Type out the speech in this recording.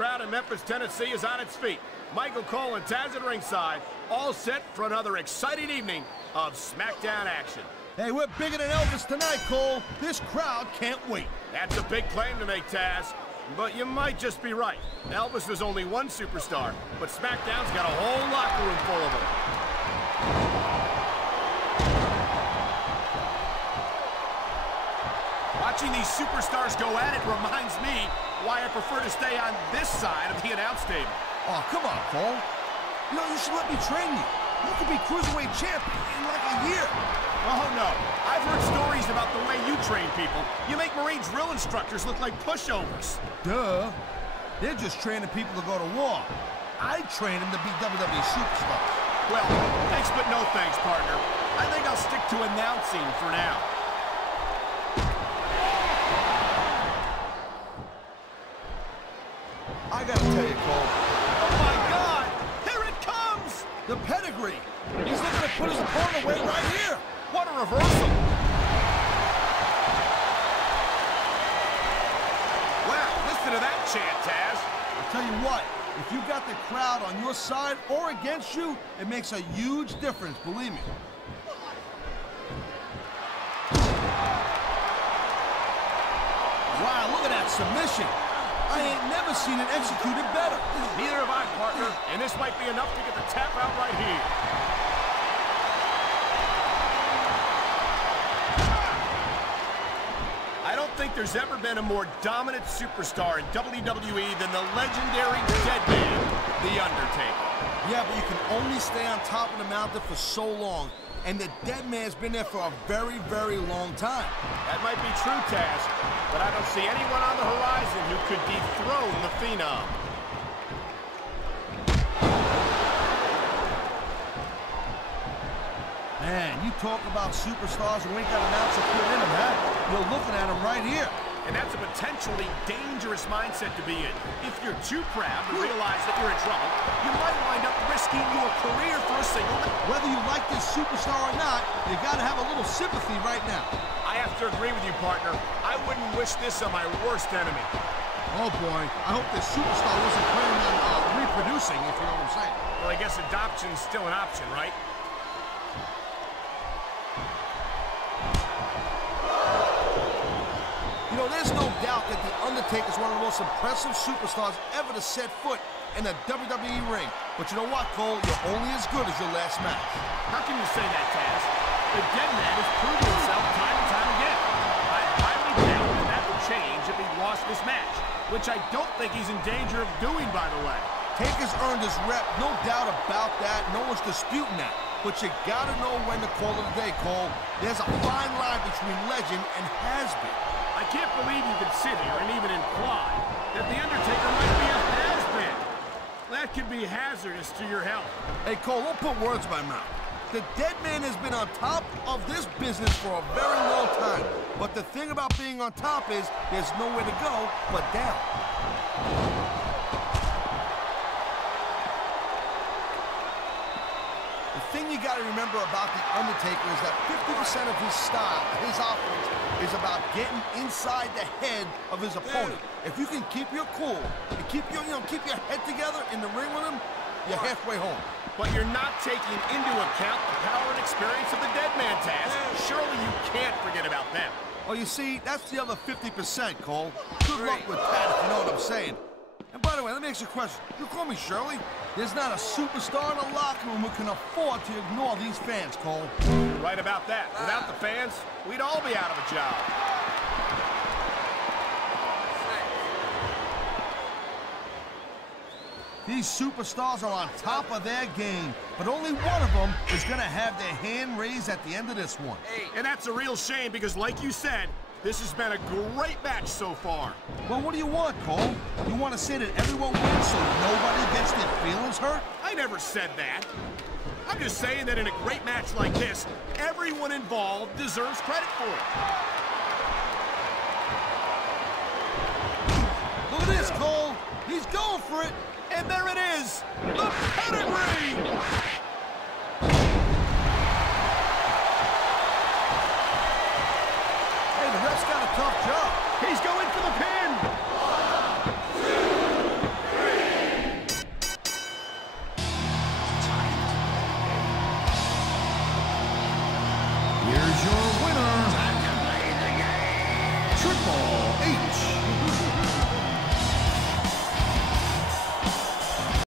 crowd in Memphis, Tennessee is on its feet. Michael Cole and Taz at ringside, all set for another exciting evening of SmackDown action. Hey, we're bigger than Elvis tonight, Cole. This crowd can't wait. That's a big claim to make, Taz. But you might just be right. Elvis is only one superstar, but SmackDown's got a whole locker room full of them. Watching these superstars go at it reminds me why I prefer to stay on this side of the announce table. Oh, come on, Cole. You know, you should let me train you. You could be Cruiserweight champion in like a year. Oh, no. I've heard stories about the way you train people. You make Marine drill instructors look like pushovers. Duh. They're just training people to go to war. I train them to be WWE superstars. Well, thanks but no thanks, partner. I think I'll stick to announcing for now. I gotta tell you, Cole. Oh, my God! Here it comes! The pedigree. He's looking to put his opponent away right here. What a reversal! Wow, listen to that chant, Taz. I'll tell you what, if you got the crowd on your side or against you, it makes a huge difference, believe me. Wow, look at that submission. I ain't never seen it executed better. Neither have I, partner, and this might be enough to get the tap out right here. I don't think there's ever been a more dominant superstar in WWE than the legendary dead man, The Undertaker. Yeah, but you can only stay on top of the mountain for so long, and the dead man's been there for a very, very long time. That might be true, Taz, but I don't see anyone on the horizon who could dethrone the Phenom. Man, you talk about superstars who ain't got an ounce of put in them, huh? You're looking at them right here. And that's a potentially dangerous mindset to be in. If you're too proud to realize that you're in trouble, you might wind up risking your career for a single night. Whether you like this superstar or not, you gotta have a little sympathy right now. I have to agree with you, partner. I wouldn't wish this on my worst enemy. Oh boy, I hope this superstar wasn't planning on reproducing, if you know what I'm saying. Well, I guess adoption's still an option, right? You know, there's no doubt that The Undertaker is one of the most impressive superstars ever to set foot in a WWE ring. But you know what, Cole? You're only as good as your last match. How can you say that, Taz? The dead man has proven himself time and time again. I highly doubt that would change if he lost this match, which I don't think he's in danger of doing, by the way. Taker's earned his rep, no doubt about that. No one's disputing that. But you gotta know when to call it a day, Cole. There's a fine line between legend and has-been. I can't believe you could sit here and even imply that The Undertaker might be a has-been. That could be hazardous to your health. Hey, Cole, don't put words in my mouth. The dead man has been on top of this business for a very long time. But the thing about being on top is there's nowhere to go but down. The thing you got to remember about The Undertaker is that 50% of his style, his offense, is about getting inside the head of his opponent. If you can keep your cool and keep your head together in the ring with him, you're halfway home. But you're not taking into account the power and experience of the dead man, Taz. Surely you can't forget about them. Well, you see, that's the other 50%, Cole. Good luck with that, if you know what I'm saying. And by the way, let me ask you a question. You call me Shirley? There's not a superstar in the locker room who can afford to ignore these fans, Cole. You're right about that. Without the fans, we'd all be out of a job. These superstars are on top of their game, but only one of them is going to have their hand raised at the end of this one. And that's a real shame because, like you said, this has been a great match so far. Well, what do you want, Cole? You want to say that everyone wins so nobody gets their feelings hurt? I never said that. I'm just saying that in a great match like this, everyone involved deserves credit for it. Look at this, Cole. He's going for it. And there it is, the pedigree!